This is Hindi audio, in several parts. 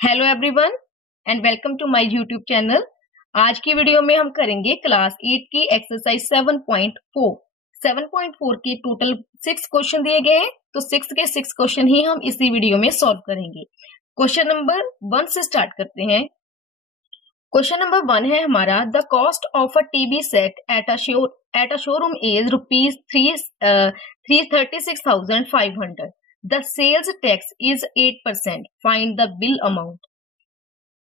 Hello everyone and welcome to my YouTube channel. आज की वीडियो में हम करेंगे क्लास 8 की एक्सरसाइज 7.4। 7.4 की टोटल 6 क्वेश्चन दिए गए हैं, तो 6 के 6 क्वेश्चन ही हम इसी वीडियो में सॉल्व करेंगे। क्वेश्चन नंबर 1 से स्टार्ट करते हैं। क्वेश्चन नंबर 1 है हमारा, the cost of a TV set at a showroom is ₹336,500। The sales tax is 8%। Find the bill amount.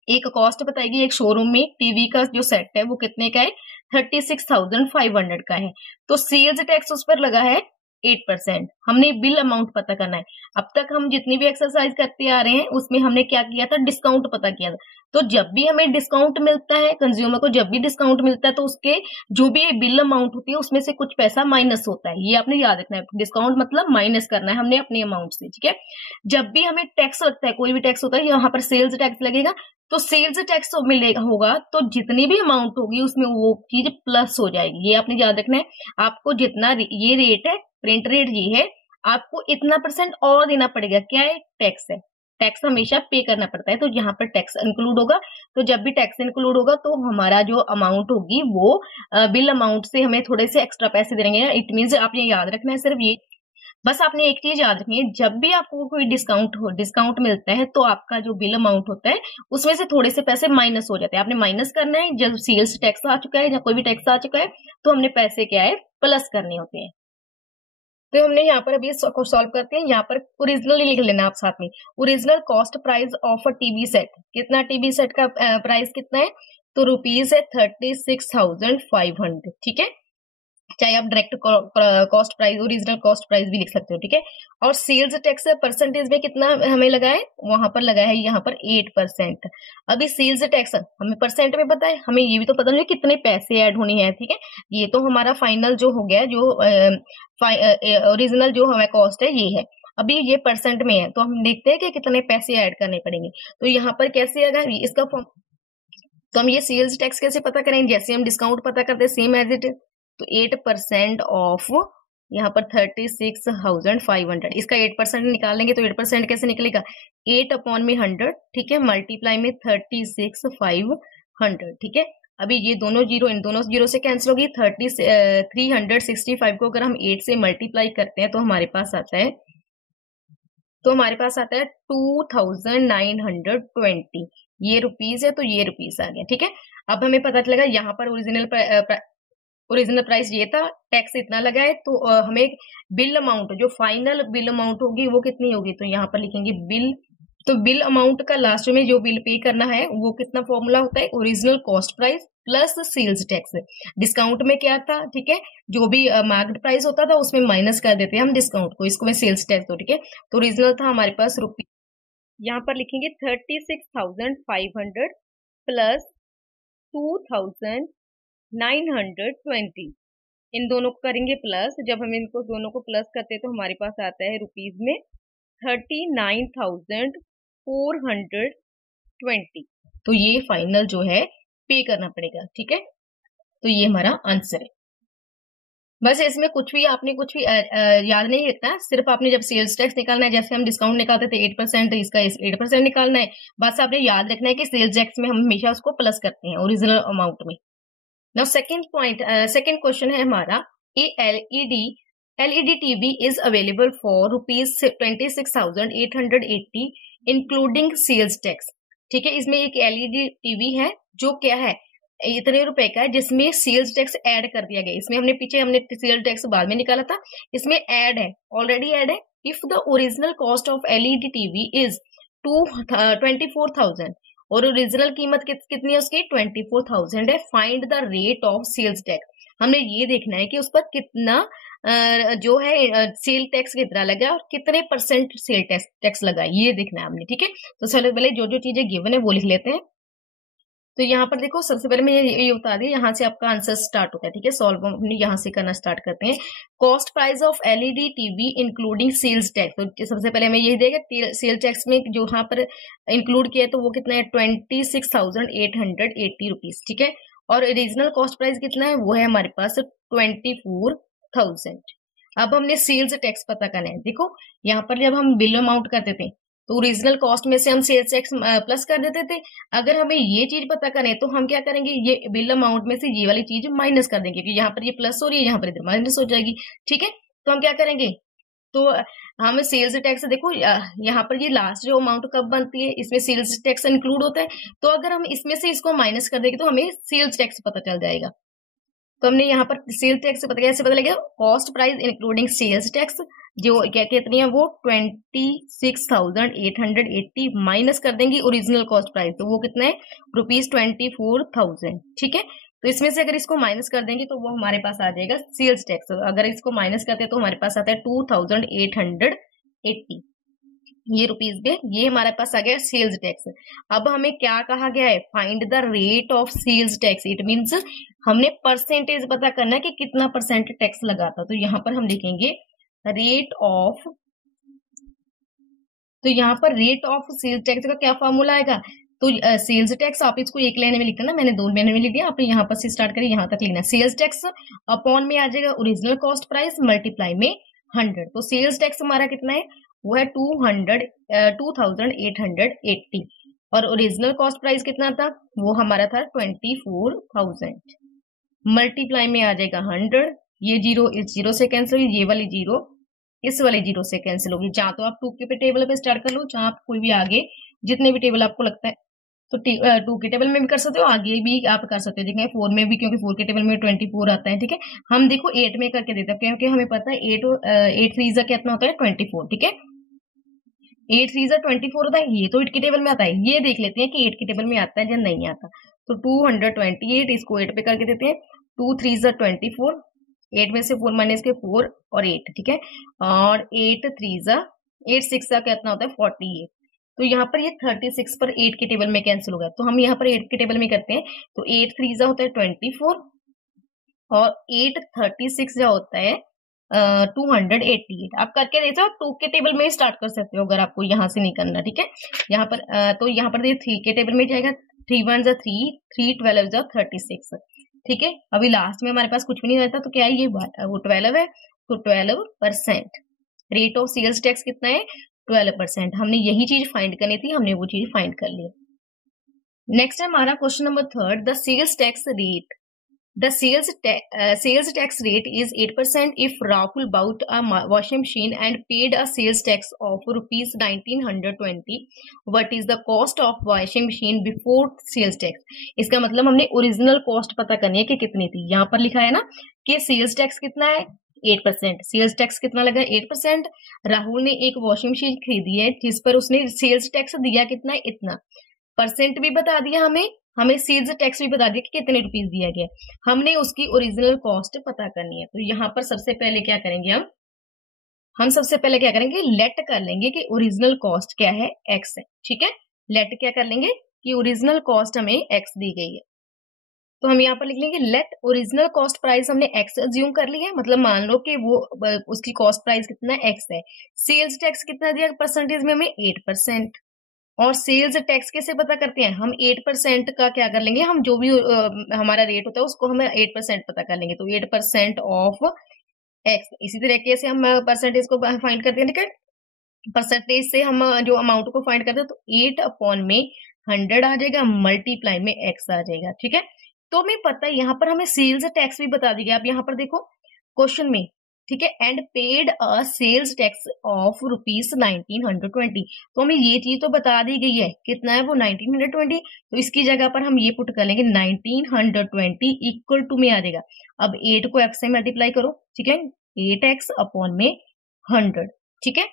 एक कॉस्ट बताएगी एक शोरूम में टीवी का जो सेट है वो कितने का है, 36,500 का है। तो सेल्स टैक्स उस पर लगा है 8%। हमने बिल अमाउंट पता करना है। अब तक हम जितनी भी एक्सरसाइज करते आ रहे हैं उसमें हमने क्या किया था, डिस्काउंट पता किया था। तो जब भी हमें डिस्काउंट मिलता है, कंज्यूमर को जब भी डिस्काउंट मिलता है, तो उसके जो भी बिल अमाउंट होती है उसमें से कुछ पैसा माइनस होता है। ये आपने याद रखना है, डिस्काउंट मतलब माइनस करना है हमने अपने अमाउंट से, ठीक है। जब भी हमें टैक्स लगता है, कोई भी टैक्स होता है, यहाँ पर सेल्स टैक्स लगेगा, तो सेल्स टैक्स मिलेगा होगा, तो जितनी भी अमाउंट होगी उसमें वो चीज प्लस हो जाएगी। ये आपने याद रखना है। आपको जितना ये रेट है, प्रिंट रेट ये है, आपको इतना % और देना पड़ेगा। क्या है? टैक्स है। टैक्स हमेशा पे करना पड़ता है, तो यहाँ पर टैक्स इंक्लूड होगा। तो जब भी टैक्स इंक्लूड होगा तो हमारा जो अमाउंट होगी वो बिल अमाउंट से हमें थोड़े से एक्स्ट्रा पैसे देंगे। इट मीन्स आपने याद रखना है सिर्फ ये, बस आपने एक चीज याद रखनी है, जब भी आपको कोई डिस्काउंट मिलता है तो आपका जो बिल अमाउंट होता है उसमें से थोड़े से पैसे माइनस हो जाते हैं। आपने माइनस करना है। जब सेल्स टैक्स आ चुका है या कोई भी टैक्स आ चुका है तो हमने पैसे क्या है, प्लस करने होते हैं। तो हमने यहाँ पर अभी इसको सॉल्व करते हैं। यहाँ पर ओरिजिनल लिख लेना आप साथ में। Original cost price of a TV set, कितना टीवी सेट का प्राइस कितना है, तो रुपीज है 36,500, ठीक है। चाहे आप direct cost price, original cost price भी लिख सकते हो, ठीक है। और सेल्स टैक्स परसेंटेज में कितना हमें लगा है, वहां पर लगा है यहाँ पर 8%। अभी सेल्स टैक्स हमें परसेंट में पता है, हमें ये भी तो पता नहीं कितने पैसे ऐड होने हैं, ठीक है। ये तो हमारा फाइनल जो हो गया, जो ओरिजिनल जो हमें कॉस्ट है ये है। अभी ये परसेंट में है, तो हम देखते हैं कि कितने पैसे ऐड करने पड़ेंगे। तो यहाँ पर कैसे आएगा इसका फॉर्म, तो हम ये सेल्स टैक्स कैसे पता करेंगे, जैसे हम डिस्काउंट पता करते हैं सेम एज इट। तो 8% ऑफ यहाँ पर 36,500, इसका 8% निकालेंगे तो 8% कैसे निकलेगा, 8/100, ठीक है, मल्टीप्लाई में 36,500, ठीक है। अभी ये दोनों जीरो इन दोनों जीरो से कैंसिल होगी। 365 को अगर हम 8 से मल्टीप्लाई करते हैं तो हमारे पास आता है 2920। ये रुपीज है तो ये रुपीज आ गया, ठीक है। अब हमें पता चलेगा यहाँ पर ओरिजिनल प्राइस ये था, टैक्स इतना लगा है, तो हमें बिल अमाउंट, जो फाइनल बिल अमाउंट होगी वो कितनी होगी, तो यहाँ पर लिखेंगे बिल। तो बिल अमाउंट का लास्ट में जो बिल पे करना है वो कितना फॉर्मूला होता है, original cost price plus sales tax. Discount में क्या था, ठीक है, जो भी मार्केट प्राइस होता था उसमें माइनस कर देते हैं हम डिस्काउंट को, इसको में सेल्स टैक्स हो, ठीक है। तो ओरिजिनल था हमारे पास रुपी, यहाँ पर लिखेंगे 36,500 प्लस 2,920। इन दोनों को करेंगे प्लस। जब हम इनको दोनों को प्लस करते हैं तो हमारे पास आता है रुपीज में 39,420। तो ये फाइनल जो है पे करना पड़ेगा, ठीक है। तो ये हमारा आंसर है। बस इसमें कुछ भी आपने कुछ भी याद नहीं रखना, सिर्फ आपने जब सेल्स टैक्स निकालना है, जैसे हम डिस्काउंट निकालते थे 8%, इसका 8% निकालना है। बस आपने याद रखना है कि सेल्स टैक्स में हम हमेशा उसको प्लस करते हैं ओरिजिनल अमाउंट में। नाउ सेकेंड क्वेश्चन है हमारा, LED TV is available for ₹26,880 including sales tax, ठीक है। इसमें एक एलईडी टीवी है जो क्या है, इतने रुपए का है, जिसमें सेल्स टैक्स ऐड कर दिया गया। इसमें हमने सेल्स टैक्स बाद में निकाला था, इसमें ऐड है, ऑलरेडी ऐड है। If the original cost of LED TV is 24,000 और ओरिजिनल कीमत कितनी है उसकी, 24,000 है। Find the rate of sales tax. हमने ये देखना है कि उस पर कितना जो है सेल टैक्स कितना लगा और कितने % सेल टैक्स लगा, ये देखना है हमने, ठीक है। तो सबसे पहले जो जो चीजें गिवन है वो लिख लेते हैं। तो यहाँ पर देखो, सबसे पहले मैं ये बता दी, यहाँ से आपका आंसर स्टार्ट होता है, ठीक है। सॉल्व हम यहाँ से करना स्टार्ट करते हैं। Cost price of LED TV including sales tax, तो सबसे पहले हमें यही देगा सेल टैक्स में जो यहाँ पर इंक्लूड किया है तो वो कितना है, 26,880 रुपीज, ठीक है। और ओरिजिनल कॉस्ट प्राइस कितना है, वो है हमारे पास 24,000। अब हमने सेल्स टैक्स पता करना है। देखो यहाँ पर जब हम बिल अमाउंट करते थे तो ओरिजिनल कॉस्ट में से हम सेल्स टैक्स प्लस कर देते थे। अगर हमें ये चीज पता करें तो हम क्या करेंगे, ये बिल अमाउंट में से ये वाली चीज माइनस कर देंगे, क्योंकि यहाँ पर ये प्लस हो रही है, यहाँ पर इधर माइनस हो जाएगी। ठीक है, तो हम क्या करेंगे, तो हमें सेल्स टैक्स देखो यहाँ पर ये लास्ट जो अमाउंट कब बनती है, इसमें सेल्स टैक्स इंक्लूड होता है। तो अगर हम इसमें से इसको माइनस कर देंगे तो हमें सेल्स टैक्स पता चल जाएगा। तो हमने यहाँ पर सेल्स टैक्स पता कैसे पता लगेगा, cost price including sales tax जो क्या कितनी है वो 26,880 माइनस कर देंगी ओरिजिनल कॉस्ट प्राइस, तो वो कितना है ₹24,000। ठीक है, तो इसमें से अगर इसको माइनस कर देंगे तो वो हमारे पास आ जाएगा सेल्स टैक्स। अगर इसको माइनस करते हैं तो हमारे पास आता है 2,880 ये रुपीज में, ये हमारे पास आ गया सेल्स टैक्स। अब हमें क्या कहा गया है, find the rate of sales tax. It means हमने परसेंटेज पता करना है कि कितना परसेंट टैक्स लगाता। तो यहाँ पर हम लिखेंगे रेट ऑफ, तो यहाँ पर रेट ऑफ सेल्स टैक्स का क्या फॉर्मूला आएगा, तो सेल्स टैक्स आप इसको एक लाइन में लिखना ना, मैंने 2 लाइन में लिख दिया, आप यहाँ पर से स्टार्ट करिए, यहाँ तक लिखना। सेल्स टैक्स अपॉन में आ जाएगा ओरिजिनल कॉस्ट प्राइस मल्टीप्लाई में 100। तो सेल्स टैक्स हमारा कितना है, वो है 2,880 और ओरिजिनल कॉस्ट प्राइस कितना था, वो हमारा था 24,000 मल्टीप्लाई में आ जाएगा 100। ये जीरो इस जीरो से कैंसिल होगी, ये वाली जीरो इस वाले जीरो से कैंसिल होगी। जहां तो आप 2 के टेबल पे स्टार्ट कर लो, जहां आप कोई भी आगे जितने भी टेबल आपको लगता है, तो 2 के टेबल में भी कर सकते हो, आगे भी आप कर सकते हो। देखिए 4 में भी, क्योंकि 4 के टेबल में 24 आता है। ठीक है, हम देखो 8 में करके देते हैं, क्योंकि हमें पता है 8 3 कितना होता है 24। ठीक है, 8 3 24 होता है, ये तो 8 के टेबल में आता है। ये देख लेते हैं कि 8 के टेबल में आता है या नहीं आता। तो 228 इसको 8 पे करके देते हैं, 2 3 24, 8 में से 4 माइनस के 4 और 8। ठीक है, और 8 3 8 6 का कितना होता है 48। तो यहाँ पर ये 36 पर 8 के टेबल में कैंसिल होगा, तो हम यहाँ पर 8 के टेबल में करते हैं। तो 8 3 होता है 24 और 8 36 जो होता है 288। आप करके देखो, 2 के टेबल में स्टार्ट कर सकते हो अगर आपको यहाँ से नहीं करना। ठीक है, यहाँ पर तो यहाँ पर 3 के टेबल में जाएगा, 3 1 3 3 12 36। ठीक है, अभी लास्ट में हमारे पास कुछ भी नहीं रहता, तो क्या है ये वो 12 है, तो 12%। रेट ऑफ सेल्स टैक्स कितना है 12%। हमने यही चीज फाइंड करनी थी, हमने वो चीज फाइंड कर ली। नेक्स्ट है हमारा question number 3, the sales tax rate. The sales tax rate is 8% if Rahul bought a washing machine and paid a sales tax of rupees 1920. What is the cost of washing machine before sales tax? इसका मतलब हमने ओरिजिनल कॉस्ट पता करनी है कि कितनी थी। यहाँ पर लिखा है ना कि सेल्स टैक्स कितना है 8%। सेल्स टैक्स कितना लगा 8%। राहुल ने एक वॉशिंग मशीन खरीदी है जिस पर उसने सेल्स टैक्स दिया कितना है इतना, परसेंट भी बता दिया हमें सेल्स टैक्स भी बता दिया कि कितने रुपीस दिया गया। हमने उसकी ओरिजिनल कॉस्ट पता करनी है। तो यहाँ पर सबसे पहले क्या करेंगे, हम सबसे पहले क्या करेंगे, लेट कर लेंगे कि ओरिजिनल कॉस्ट क्या है एक्स है। ठीक है, लेट क्या कर लेंगे कि ओरिजिनल कॉस्ट हमें एक्स दी गई है। तो हम यहाँ पर लिख लेंगे लेट ओरिजिनल कॉस्ट प्राइस हमने एक्स अज्यूम कर लिया है, मतलब मान लो कि वो उसकी कॉस्ट प्राइस कितना एक्स है। सेल्स टैक्स कितना दिया परसेंटेज में हमें 8%। और सेल्स टैक्स कैसे पता करते हैं, हम 8% का क्या कर लेंगे, हम जो भी हमारा रेट होता है उसको हम 8% पता कर लेंगे। तो 8% ऑफ एक्स। इसी तरीके से हम परसेंटेज को फाइंड करते हैं। ठीक है, परसेंटेज से हम जो अमाउंट को फाइंड करते हैं तो 8 अपॉन में 100 आ जाएगा, मल्टीप्लाई में एक्स आ जाएगा। ठीक है, तो हमें पता है यहाँ पर हमें सेल्स टैक्स भी बता दी गई। आप यहाँ पर देखो क्वेश्चन में, ठीक है, and paid a sales tax of rupees 1920। तो हमें ये चीज तो बता दी गई है, कितना है वो 1920। तो इसकी जगह पर हम ये पुट कर लेंगे 1920 इक्वल टू में आ जाएगा। अब 8 को एक्स से मल्टीप्लाई करो। ठीक है, 8x अपॉन में 100। ठीक है,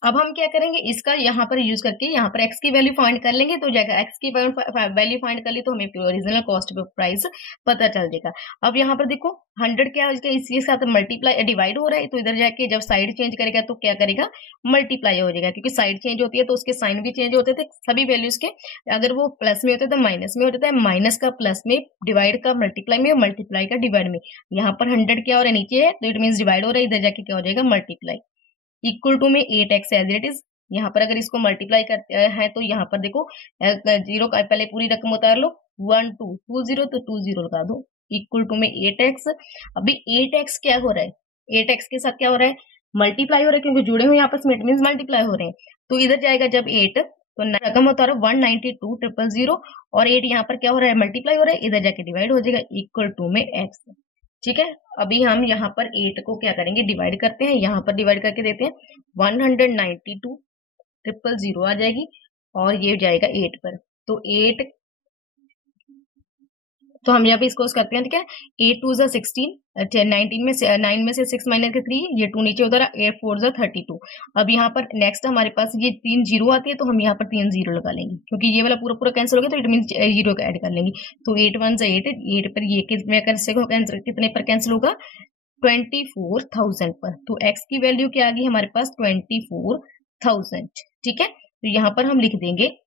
अब हम क्या करेंगे, इसका यहाँ पर यूज करके यहाँ पर x की वैल्यू फाइंड कर लेंगे। तो जगह x की वैल्यू फाइंड कर ली तो हमें ओरिजिनल कॉस्ट प्राइस पता चल जाएगा। अब यहाँ पर देखो 100 क्या है, इसके साथ मल्टीप्लाई डिवाइड हो रहा है, तो इधर जाके जब साइड चेंज करेगा तो क्या करेगा, मल्टीप्लाई हो जाएगा। क्योंकि साइड चेंज होती है तो उसके साइन भी चेंज होते थे सभी वैल्यूज के। अगर वो प्लस में होते तो माइनस में होता है, माइनस का प्लस में, डिवाइड का मल्टीप्लाई में, मल्टीप्लाई का डिवाइड में। यहाँ पर 100 क्या हो रहा है नीचे है, तो इट मीन डिवाइड हो रहा है, इधर जाके क्या हो जाएगा मल्टीप्लाई, इक्वल टू में 8x एज इट इज। यहाँ पर अगर इसको मल्टीप्लाई करते हैं तो यहाँ पर देखो जीरो का पहले पूरी रकम उतार लो, 1 2 2 0 तो 2 0 लगा दो, इक्वल टू में 8x। अभी 8x क्या हो रहा है, 8x के साथ क्या हो रहा है मल्टीप्लाई हो रहे हैं क्योंकि जुड़े हुए आपस में, इट मीन मल्टीप्लाई हो रहे हैं। तो इधर जाएगा जब 8 तो रकम होता है 192,000 और 8 यहाँ पर क्या हो रहा है, मल्टीप्लाई हो रहा है, इधर जाके डिवाइड हो जाएगा इक्वल टू में x। ठीक है, अभी हम यहाँ पर 8 को क्या करेंगे, डिवाइड करते हैं, यहाँ पर डिवाइड करके देते हैं 192,000 आ जाएगी और ये जाएगा 8 पर। तो 8 तो हम यहाँ पे इसको करते हैं, ठीक है, 8 2 16, 19 में से 9 में से 6 माइनस के 3, ये 2 नीचे उधर, 8 4 32। अब यहाँ पर नेक्स्ट हमारे पास ये 3 जीरो आती है तो हम यहाँ पर 3 जीरो लगा लेंगे क्योंकि ये वाला पूरा पूरा कैंसिल हो गया तो इट मीन जीरो का ऐड कर लेंगे। तो 8 1 8, 8 पर ये कितने पर कैंसिल होगा, 24,000 पर। तो x की वैल्यू क्या आ गई हमारे पास, 24,000। ठीक है, तो यहाँ पर हम लिख देंगे,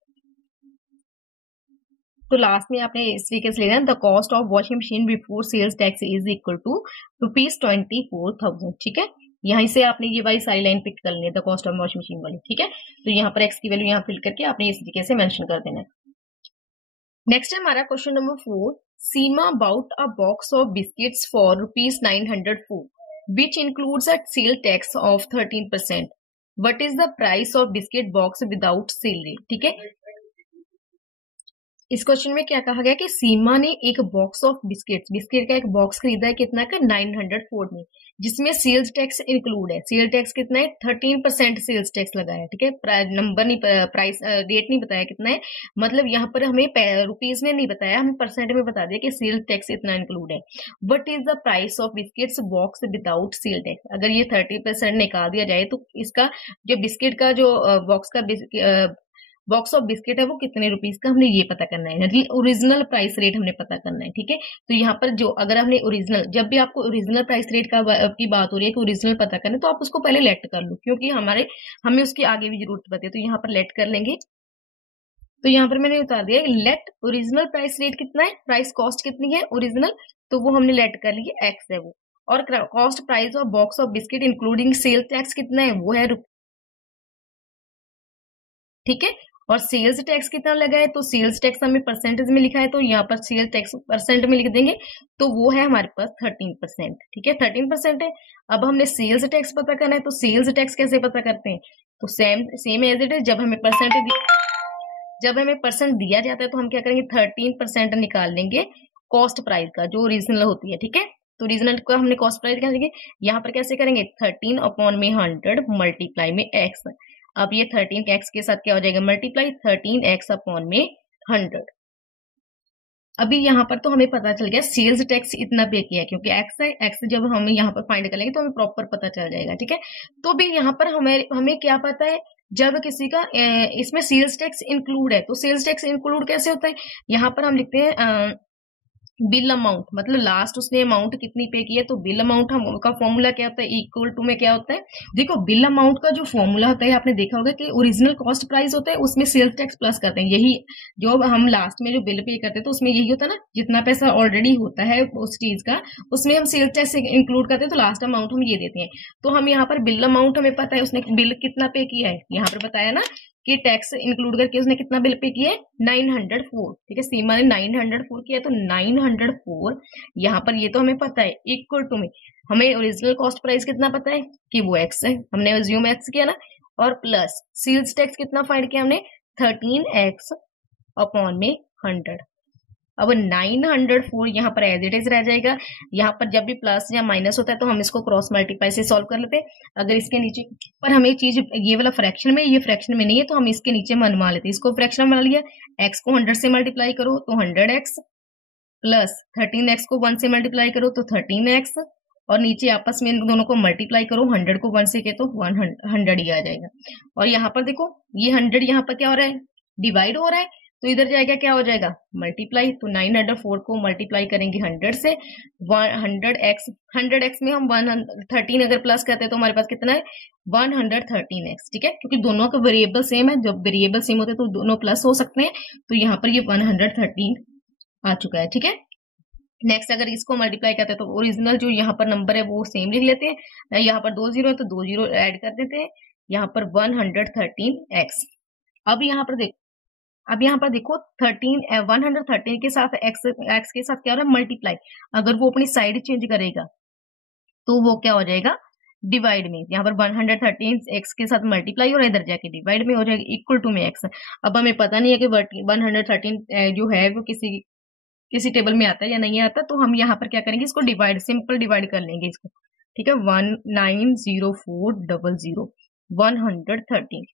तो लास्ट में आपने इस तरीके से लेना है, the cost of washing machine before sales tax is equal to ₹24,000। ठीक है, यहीं से आपने ये वाली सारी लाइन पिक कर लेनी है, the cost of washing machine वाली। ठीक है, तो यहाँ पर एक्स की वैल्यू यहाँ फिल करके आपने इस तरीके से मेंशन कर देना है। नेक्स्ट है हमारा question number 4, Seema bought a box of biscuits for ₹904 which includes a sale tax of 13%। What is the price of biscuit box without sale rate. ठीक है, इस क्वेश्चन में क्या कहा गया कि सीमा ने एक बॉक्स ऑफ बिस्किट का एक बॉक्स खरीदा है, कितना का, 904 में, जिसमें सेल्स टैक्स इंक्लूड है। सेल टैक्स कितना है, 13% सेल्स टैक्स लगा है। ठीक है, नंबर नहीं, प्राइस रेट नहीं बताया कितना है, मतलब यहाँ पर हमें रुपीज में नहीं बताया, हमें परसेंट में बता दिया कि सेल टैक्स इतना इंक्लूड है। What is the price of biscuits box without sale tax. अगर ये 30% निकाल दिया जाए तो इसका जो बिस्किट का जो बॉक्स ऑफ बिस्किट है वो कितने रुपीज का, हमने ये पता करना है, मतलब ओरिजिनल प्राइस रेट हमने पता करना है। ठीक है, तो यहाँ पर जो अगर हमने ओरिजिनल, जब भी आपको ओरिजिनल प्राइस रेट की बात हो रही है कि ओरिजिनल पता करना, तो आप उसको पहले लेट कर लो क्योंकि हमें उसकी आगे भी जरूरत पड़ती है। तो यहाँ पर लेट कर लेंगे, तो यहाँ पर मैंने उतार दिया लेट ओरिजिनल प्राइस रेट कितना है, प्राइस कॉस्ट कितनी है ओरिजिनल, तो वो हमने लेट कर ली, एक्स है वो, और cost price of box of biscuit including sale tax कितना है, वो है। ठीक है, और सेल्स टैक्स कितना लगा है, तो सेल्स टैक्स हमें परसेंटेज में लिखा है, तो यहाँ पर सेल्स टैक्स परसेंट में लिख देंगे, तो वो है हमारे पास 13%। ठीक है, 13% है। अब हमने सेल्स टैक्स पता करना है, तो सेल्स टैक्स कैसे पता करते हैं, तो सेम एज इट इज, जब हमें परसेंट दिया जाता है तो हम क्या करेंगे, 13% निकाल लेंगे कॉस्ट प्राइस का जो ओरिजिनल होती है। ठीक है, तो ओरिजिनल का हमने कॉस्ट प्राइस निकालेंगे, यहाँ पर कैसे करेंगे, 13/100 मल्टीप्लाई में एक्स। अब ये 13x के साथ क्या हो जाएगा, मल्टीप्लाई 13x/100। अभी यहाँ पर तो हमें पता चल गया सेल्स टैक्स इतना पे किया है क्योंकि एक्स है, एक्स जब हम यहाँ पर फाइंड कर लेंगे तो हमें प्रॉपर पता चल जाएगा। ठीक है, तो भी यहाँ पर हमें क्या पता है, जब किसी का इसमें सेल्स टैक्स इंक्लूड है, तो सेल्स टैक्स इंक्लूड कैसे होता है, यहाँ पर हम लिखते हैं बिल अमाउंट, मतलब लास्ट उसने अमाउंट कितनी पे की है, तो बिल अमाउंट हम का फॉर्मूला क्या होता है, इक्वल टू में क्या होता है, देखो बिल अमाउंट का जो फॉर्मूला होता है आपने देखा होगा कि ओरिजिनल कॉस्ट प्राइस होता है, उसमें सेल्स टैक्स प्लस करते हैं, यही जो हम लास्ट में जो बिल पे करते हैं तो उसमें यही होता है ना, जितना पैसा ऑलरेडी होता है उस चीज का उसमें हम सेल्स टैक्स इंक्लूड करते हैं, तो लास्ट अमाउंट हम ये देते हैं। तो हम यहाँ पर बिल अमाउंट हमें पता है, उसने बिल कितना पे किया है, यहाँ पर बताया ना कि टैक्स इंक्लूड करके उसने कितना बिल पे किया है, 904। ठीक है, सीमा ने 904 किया, तो 904 यहाँ पर ये तो हमें पता है, इक्वल टू में हमें ओरिजिनल कॉस्ट प्राइस कितना पता है कि वो एक्स है, हमने एज्यूम एक्स किया ना, और प्लस सेल्स टैक्स कितना फाइंड किया हमने, 13x/100। अब 904 यहाँ पर एज इट इज रह जाएगा, यहाँ पर जब भी प्लस या माइनस होता है तो हम इसको क्रॉस मल्टीप्लाई से सॉल्व कर लेते हैं। अगर इसके नीचे पर हमें चीज ये वाला फ्रैक्शन में, ये फ्रैक्शन में नहीं है, तो हम इसके नीचे मनवा लेते हैं, इसको फ्रैक्शन बना लिया, एक्स को 100 से मल्टीप्लाई करो तो 100x, प्लस 13x को 1 से मल्टीप्लाई करो तो 13x, और नीचे आपस में दोनों को मल्टीप्लाई करो, 100 को 1 से के तो 100 ही आ जाएगा। और यहाँ पर देखो ये 100 यहाँ पर क्या हो रहा है, डिवाइड हो रहा है, तो इधर जाएगा क्या हो जाएगा, मल्टीप्लाई, तो 904 को मल्टीप्लाई करेंगे 100 से, 100x में हम 113 अगर प्लस करते हैं तो हमारे पास कितना है, 113x। ठीक है, क्योंकि दोनों का वेरिएबल सेम है, जब वेरिएबल सेम होते हैं तो दोनों प्लस हो सकते हैं, तो यहाँ पर ये 113 आ चुका है। ठीक है, नेक्स्ट अगर इसको मल्टीप्लाई करते हैं तो ओरिजिनल जो यहाँ पर नंबर है वो सेम लिख लेते हैं, यहाँ पर 2 जीरो है तो 2 जीरो ऐड कर देते हैं, यहाँ पर 113x। अब यहाँ पर देखो 113 के साथ x के साथ क्या हो रहा है, मल्टीप्लाई, अगर वो अपनी साइड चेंज करेगा तो वो क्या हो जाएगा, डिवाइड में, यहाँ पर 113 x के साथ मल्टीप्लाई और इधर जाके डिवाइड में हो जाएगा, इक्वल टू में x। अब हमें पता नहीं है कि 113 जो है वो किसी टेबल में आता है या नहीं आता, तो हम यहाँ पर क्या करेंगे, इसको डिवाइड, सिंपल डिवाइड कर लेंगे इसको, ठीक है। 190400 113,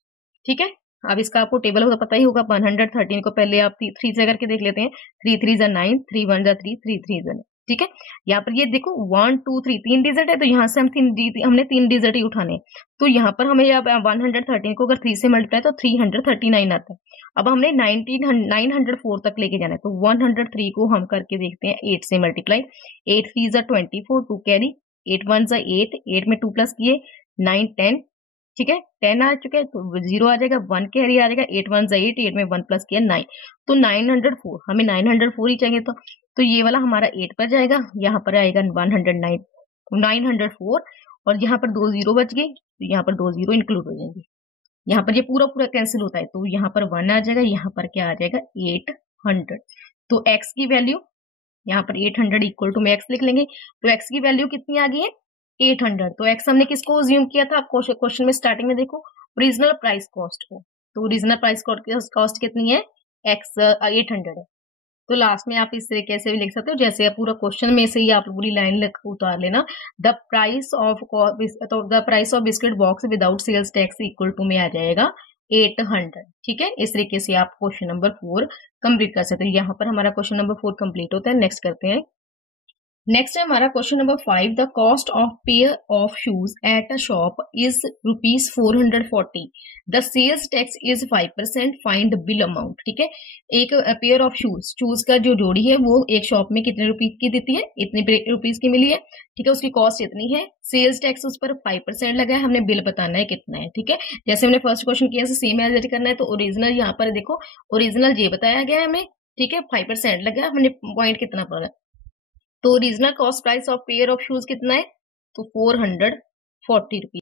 ठीक है। अब इसका आपको टेबल होगा पता ही होगा, 113 को पहले आप 3 से करके देख लेते हैं, 3 3 जा 9, 3 1 जा 3, 3 3 जा 9, ठीक है। यहाँ पर ये देखो 1 2 3 3 डिजिट है, तो यहाँ से हमने 3 डिजिट ही उठाने, तो यहाँ पर हमें अब 113 को अगर 3 से मल्टीप्लाई तो 339 आता है। अब हमने 904 तक लेके जाना है, तो 103 को हम करके देखते हैं 8 से मल्टीप्लाई, 8 3 जा 24, 2 कैरी, 8 1 जा 8, 8 में 2 प्लस किए 9 10, ठीक है। 10 आ चुके हैं तो 0 आ जाएगा, 1 कैरी आ जाएगा, 8 1 जा 8, 8 में 1 प्लस किया 9, तो 904, हमें 904 ही चाहिए, तो ये वाला हमारा 8 पर जाएगा, यहाँ पर आएगा 109 904, और यहाँ पर 2 0 बच गए, तो यहाँ पर 2 0 इंक्लूड हो जाएंगे, यहाँ पर ये पूरा पूरा कैंसिल होता है, तो यहाँ पर 1 आ जाएगा, यहाँ पर क्या आ जाएगा 800, तो x की वैल्यू यहाँ पर 800 इक्वल टू में x लिख लेंगे, तो x की वैल्यू कितनी आ गई है 800, तो x हमने किसको अज्यूम किया था, क्वेश्चन में स्टार्टिंग में देखो ओरिजिनल प्राइस कॉस्ट को, तो ओरिजिनल प्राइस कॉस्ट कितनी है x 800 है, तो लास्ट में आप इस तरीके से भी लिख सकते हो, जैसे आप पूरा क्वेश्चन में से ही आप पूरी लाइन उतार लेना, the price of biscuit box without sales tax equal to में आ जाएगा 800, ठीक है। इस तरीके से आप क्वेश्चन नंबर 4 कंप्लीट कर सकते हो। यहाँ पर हमारा क्वेश्चन नंबर 4 कंप्लीट होता है। नेक्स्ट करते हैं। नेक्स्ट है हमारा question number 5, the cost of pair of shoes at a shop is ₹440, the sales tax is 5%, find the bill amount, ठीक है। एक पेयर ऑफ शूज का जो जोड़ी है वो एक शॉप में कितने रुपीज की देती है, इतने रुपीज की मिली है, ठीक है, उसकी कॉस्ट इतनी है, सेल्स टैक्स उस पर 5% लगा है, हमने बिल बताना है कितना है, ठीक है। जैसे हमने फर्स्ट क्वेश्चन किया सेम एज करना है, तो ओरिजिनल यहाँ पर देखो ओरिजिनल ये बताया गया है हमें, ठीक है, 5% लगा, हमने पॉइंट कितना पड़ा, तो original cost price of pair of shoes कितना है, तो 440 रुपीज,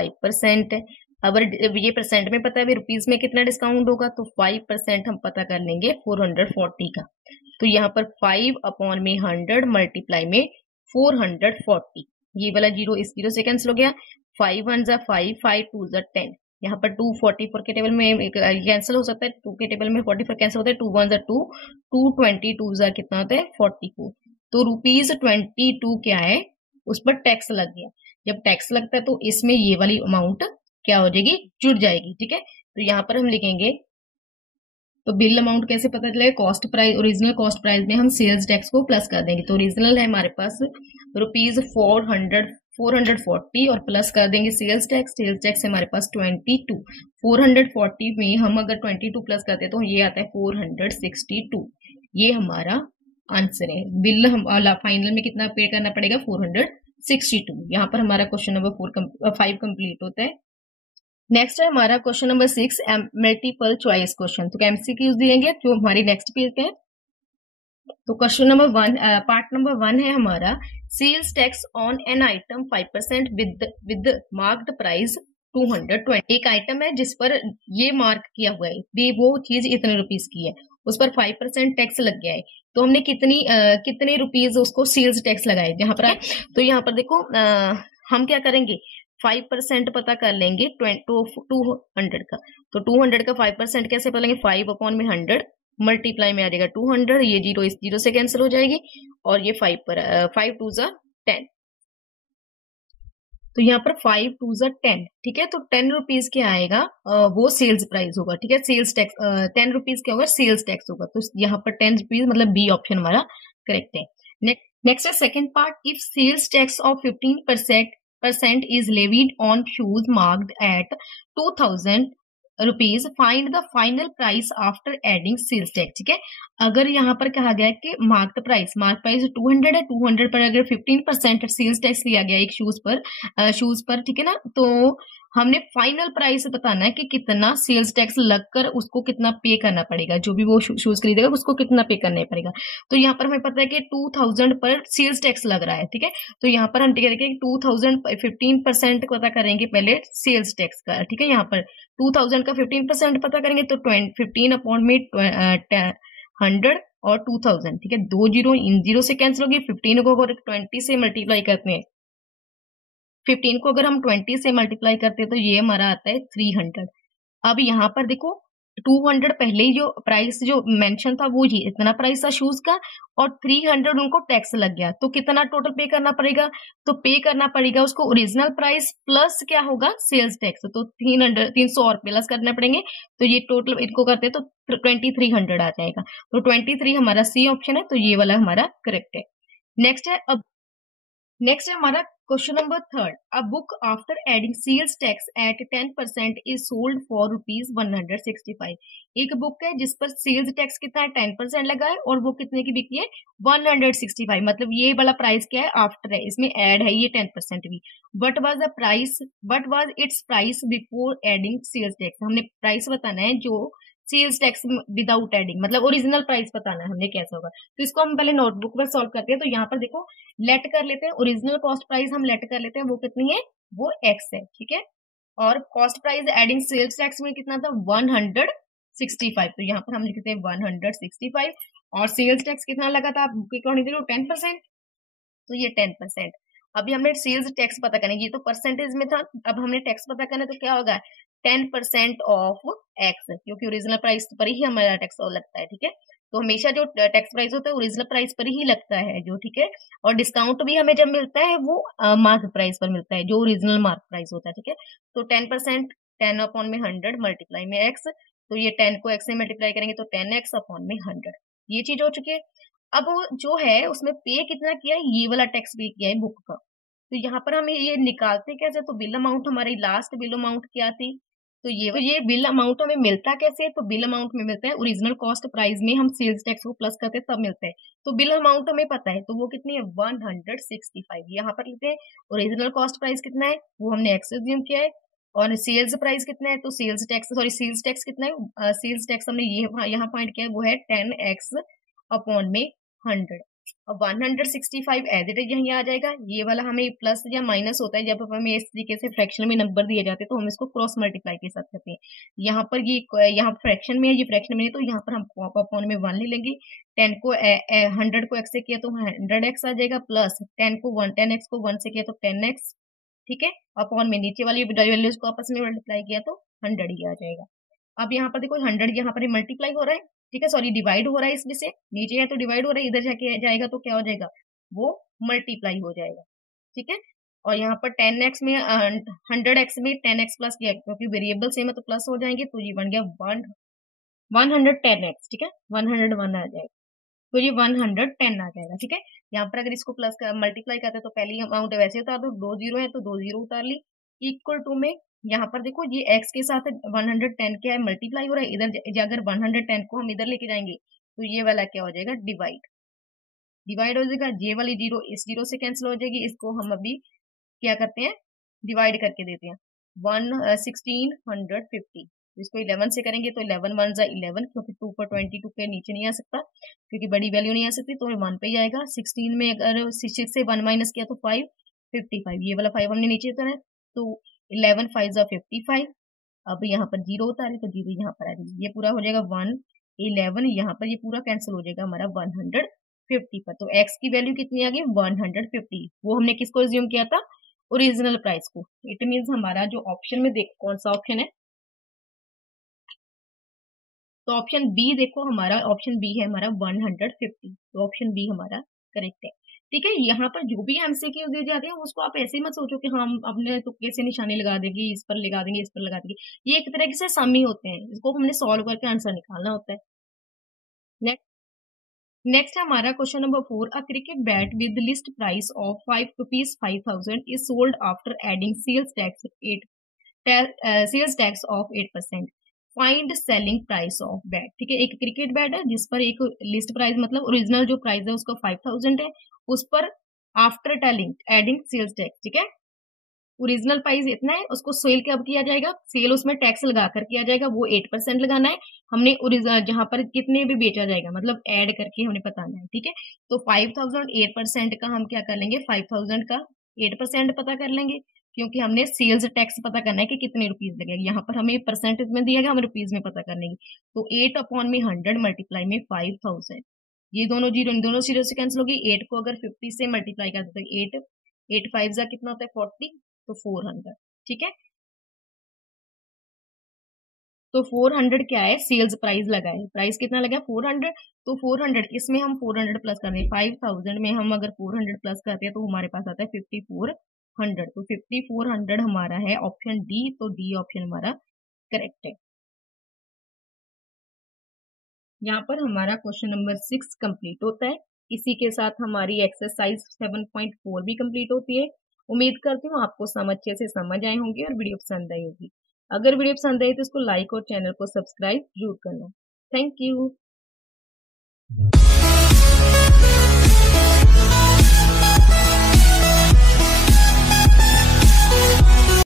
5% है। अगर ये परसेंट में पता है रुपीज में कितना डिस्काउंट होगा, तो 5% हम पता कर लेंगे 440 का, तो यहाँ पर 5/100 मल्टीप्लाई में 440, ये वाला जीरो इस जीरो से कैंसिल हो गया, 5 1 जा 5, 5 2 जा 10, यहाँ पर 244 के टेबल में कैंसिल हो सकता है, 2 के टेबल में 44 कैंसिल होता है, 2 1 जा 2, 222 जा कितना होता है 44, तो ₹22 क्या है उस पर टैक्स लग गया। जब टैक्स लगता है तो इसमें ये वाली अमाउंट क्या हो जाएगी, जुड़ जाएगी, ठीक है। तो यहाँ पर हम लिखेंगे, तो बिल अमाउंट कैसे पता चलेगा, cost price, original cost price में हम सेल्स टैक्स को प्लस कर देंगे, तो ओरिजिनल है हमारे पास ₹440 और प्लस कर देंगे सेल्स टैक्स हमारे पास 22, 440 में हम अगर 22 प्लस करते हैं तो ये आता है 462, ये हमारा आंसर है। बिल हम फाइनल में कितना पे करना पड़ेगा 462। यहाँ पर हमारा क्वेश्चन नंबर 5 कंप्लीट होता है। नेक्स्ट है हमारा question number 6, multiple choice question, तो एमसीक्यूज दिएंगे जो हमारी नेक्स्ट पेज पे है। तो क्वेश्चन नंबर 1, पार्ट नंबर 1 है हमारा, sales tax on an item 5% with marked price 220। एक आइटम है जिस पर ये मार्क किया हुआ है, वो चीज इतने रुपीज की है, उस पर 5% टैक्स लग गया है, तो हमने कितने रुपीज उसको सेल्स टैक्स लगाए यहाँ पर। तो यहाँ पर देखो हम क्या करेंगे, 5% पता कर लेंगे 200 का, तो 200 का 5% कैसे पता लेंगे, 5/100 मल्टीप्लाई में आ जाएगा 200, ये जीरो इस जीरो से कैंसिल हो जाएगी, और ये 5 पर 5 2 जा 10, तो यहाँ पर 5 2 जा 10, ठीक है। तो 10 रुपीज क्या आएगा, वो सेल्स प्राइस होगा, ठीक है। सेल्स टैक्स 10 रुपीज क्या होगा, सेल्स टैक्स होगा, तो यहाँ पर 10 रुपीज मतलब बी ऑप्शन हमारा करेक्ट है। नेक्स्ट है second part, if sales tax of 15% is levied on shoes marked at 2000 rupees, find the final price after adding sales tax, ठीक है। अगर यहाँ पर कहा गया है कि मार्क प्राइस 200 है, 200 पर अगर 15% सेल्स टैक्स लिया गया एक शूज पर, ठीक है ना, तो हमने फाइनल प्राइस बताना है कि कितना सेल्स टैक्स लगकर उसको कितना पे करना पड़ेगा, जो भी वो शूज खरीदेगा उसको कितना पे करना पड़ेगा। तो यहाँ पर हमें पता है कि 2000 पर सेल्स टैक्स लग रहा है, ठीक है। तो यहाँ पर हम देखिए 2000 15% पता करेंगे पहले सेल्स टैक्स का, ठीक है। यहाँ पर 2000 का 15% पता करेंगे तो 15/100 और 2000, ठीक है, 2 जीरो इन जीरो से कैंसिल होगी। 15 को अगर 20 से मल्टीप्लाई करते हैं, 15 को अगर हम 20 से मल्टीप्लाई करते हैं तो ये हमारा आता है 300। अब यहाँ पर देखो 200 पहले ही जो प्राइस जो मेंशन था वो ही इतना प्राइस था शूज का, और 300 उनको टैक्स लग गया, तो कितना टोटल पे करना पड़ेगा? तो पे करना पड़ेगा उसको ओरिजिनल प्राइस प्लस क्या होगा, सेल्स टैक्स। तो 300 और प्लस करने पड़ेंगे, तो ये टोटल इनको करते हैं तो 2300 आ जाएगा। तो 23 हमारा सी ऑप्शन है, तो ये वाला हमारा करेक्ट है। नेक्स्ट है, अब नेक्स्ट है हमारा question number third. A book after adding sales tax at 10% is sold for ₹165। एक बुक है जिस पर सेल्स टैक्स कितना है, 10% लगा है, और वो कितने की बिकी है, 165। मतलब ये वाला प्राइस क्या है, आफ्टर है, इसमें ऐड है ये 10% भी। What was its price before adding sales tax. हमने प्राइस बताना है जो सेल्स टैक्स विदाउट एडिंग, मतलब ओरिजिनल प्राइस बताना है हमने कैसा होगा। तो इसको हम पहले नोटबुक पर सॉल्व करते हैं। तो यहाँ पर देखो लेट कर लेते हैं, ओरिजिनल कॉस्ट प्राइस हम लेट कर लेते हैं, वो कितनी है, वो एक्स है, ठीक है। और cost price adding sales tax में कितना था, 165। तो यहाँ पर हम लिखते हैं 165, और सेल्स टैक्स कितना लगा था, आप अकॉर्डिंग देखो 10%, तो ये 10%। अभी हमने सेल्स टैक्स पता करना है, ये तो परसेंटेज में था, अब हमने टैक्स पता करना है, तो क्या होगा, 10% ऑफ एक्स, क्योंकि ओरिजिनल प्राइस पर ही हमारा टैक्स लगता है, ठीक है। तो हमेशा जो टैक्स प्राइस होता है ओरिजिनल प्राइस पर ही लगता है जो, ठीक है। और डिस्काउंट भी हमें जब मिलता है वो मार्क प्राइस पर मिलता है, जो ओरिजिनल मार्क प्राइस होता है, ठीक है। तो 10%, 10/100 मल्टीप्लाई में एक्स, तो ये 10 को एक्स से मल्टीप्लाई करेंगे तो 10x/100, ये चीज हो चुकी है। अब वो जो है उसमें पे कितना किया है, ये वाला टैक्स पे किया है बुक का। तो यहाँ पर हमें ये निकालते कैसे, तो बिल अमाउंट, हमारी लास्ट बिल अमाउंट क्या थी, तो ये बिल अमाउंट हमें मिलता कैसे, तो बिल अमाउंट में मिलता है ओरिजिनल कॉस्ट प्राइस में हम सेल्स टैक्स को प्लस करते हैं तब मिलता है। तो बिल अमाउंट हमें पता है, तो वो कितनी है, 165। यहाँ पर लिखते हैं ओरिजिनल कॉस्ट प्राइस कितना है, वो हमने एक्स एज्यूम किया है, और सेल्स प्राइस कितना है, तो सेल्स टैक्स कितना है, सेल्स टैक्स हमने ये यहाँ पॉइंट किया है, वो है 10x/100। अब 165 एज इट इज यहीं आ जाएगा। ये वाला हमें प्लस या माइनस होता है जब हमें इस तरीके से फ्रैक्शन में नंबर दिए जाते हैं, तो हम इसको क्रॉस मल्टीप्लाई के साथ करते हैं। यहाँ पर ये यहाँ फ्रैक्शन में है, ये फ्रैक्शन में नहीं, तो यहाँ पर हम अपॉन में 1 ले लेंगे। 100 को x से किया तो 100x आ जाएगा, प्लस 10x को 1 से किया तो 10x, ठीक है। अपॉन में नीचे वाली वैल्यूज को आपस में मल्टीप्लाई किया तो 100 ही आ जाएगा। अब यहाँ पर देखो 100 यहाँ पर मल्टीप्लाई हो रहा है, ठीक है, सॉरी डिवाइड हो रहा है, इसमें से नीचे है तो डिवाइड हो रहा है, इधर जाके जाएगा तो क्या हो जाएगा, वो मल्टीप्लाई हो जाएगा, ठीक है। और यहाँ पर 10x में 100x में 10x प्लस किया, क्योंकि वेरिएबल सेम है तो प्लस हो जाएंगे, तो ये बन गया 110x, ठीक है, 101 आ जाएगा, तो ये 110 आ जाएगा, ठीक है। यहाँ पर अगर इसको प्लस मल्टीप्लाई करते हैं तो पहली अमाउंट वैसे उतार दो, 2 जीरो है तो 2 जीरो उतार ली, इक्वल टू में यहाँ पर देखो ये x के साथ 110 क्या है, मल्टीप्लाई हो रहा है, इधर अगर 110 को हम इधर लेके जाएंगे तो ये वाला क्या हो जाएगा, डिवाइड डिवाइड हो जाएगा, ये वाली जीरो इस जीरो से कैंसिल हो जाएगी, इसको हम अभी क्या करते हैं, डिवाइड करके देते हैं 1650। इसको 11 से करेंगे तो 11 1 जा 11, क्योंकि 2 पर 22 के नीचे नहीं आ सकता, क्योंकि बड़ी वैल्यू नहीं आ सकती, तो 1 पे ही आएगा। 16 में अगर 6 से 1 माइनस किया तो 5, 55, ये वाला 5 हमने नीचे उतारा है, तो 11 5 जा 55। अब यहाँ पर जीरो उतारे तो जीरो यहाँ पर आ जाएगी, ये पूरा हो जाएगा 111, यहाँ पर ये पूरा कैंसिल हो जाएगा हमारा 150 पर। तो x की वैल्यू कितनी आ गई, 150। वो हमने किसको एज्यूम किया था, ओरिजिनल प्राइस को। इट मीन्स हमारा जो ऑप्शन में देख कौन सा ऑप्शन है, तो ऑप्शन बी देखो, हमारा ऑप्शन बी है हमारा 150, तो ऑप्शन बी हमारा करेक्ट है, ठीक है। यहाँ पर जो भी एमसीक्यू दे जाते हैं उसको आप ऐसे ही मत सोचो कि हम अपने तुक्के से निशानी लगा देंगे, इस पर लगा देंगे, इस पर लगा देंगे, ये एक तरह से सम ही होते हैं, इसको हमने सॉल्व करके आंसर निकालना होता है। नेक्स्ट है हमारा question number 4। A cricket bat with list price of ₹5,000 is sold after adding sales tax of 8%। Find selling price of bat, ठीक है। एक क्रिकेट बैट है जिस पर एक लिस्ट प्राइस, मतलब ओरिजिनल जो प्राइस है उसका 5,000 है, उस पर after telling adding sales tax, ठीक है, ओरिजिनल प्राइस इतना है, उसको सेल कब किया जाएगा, सेल उसमें टैक्स लगा कर किया जाएगा, वो 8% लगाना है हमने, ओरिजिनल जहां पर कितने भी बेचा जाएगा, मतलब ऐड करके हमने बताना है, ठीक है। तो 5,000 8% का हम क्या कर लेंगे, 5,000 का 8% पता कर लेंगे, क्योंकि हमने सेल्स टैक्स पता करना है कि कितने रुपीज लगेगा, यहाँ पर हमें परसेंटेज में दिया गया, हमें रुपीज में पता करने की। तो 8/100 मल्टीप्लाई में 5,000, ये दोनों जीरो, इन दोनों जीरो से कैंसिल होगी। 8 को अगर 50 से मल्टीप्लाई कर देते हैं, 8 5 जा कितना होता है 40, तो 400। ठीक है, तो 400 क्या है, सेल्स प्राइस लगा है। प्राइस कितना लगा है 400, तो 400 इसमें हम 400 प्लस कर रहे हैं, 5000 में हम अगर 400 प्लस करते हैं तो हमारे पास आता है 5400। तो 5400 हमारा है ऑप्शन डी, तो डी ऑप्शन हमारा करेक्ट है। यहाँ पर हमारा क्वेश्चन नंबर 6 कंप्लीट होता है। इसी के साथ हमारी एक्सरसाइज 7.4 भी कंप्लीट होती है। उम्मीद करती हूँ आपको अच्छे से समझ आए होंगे और वीडियो पसंद आई होगी। अगर वीडियो पसंद आई तो इसको लाइक और चैनल को सब्सक्राइब जरूर करना। Thank you.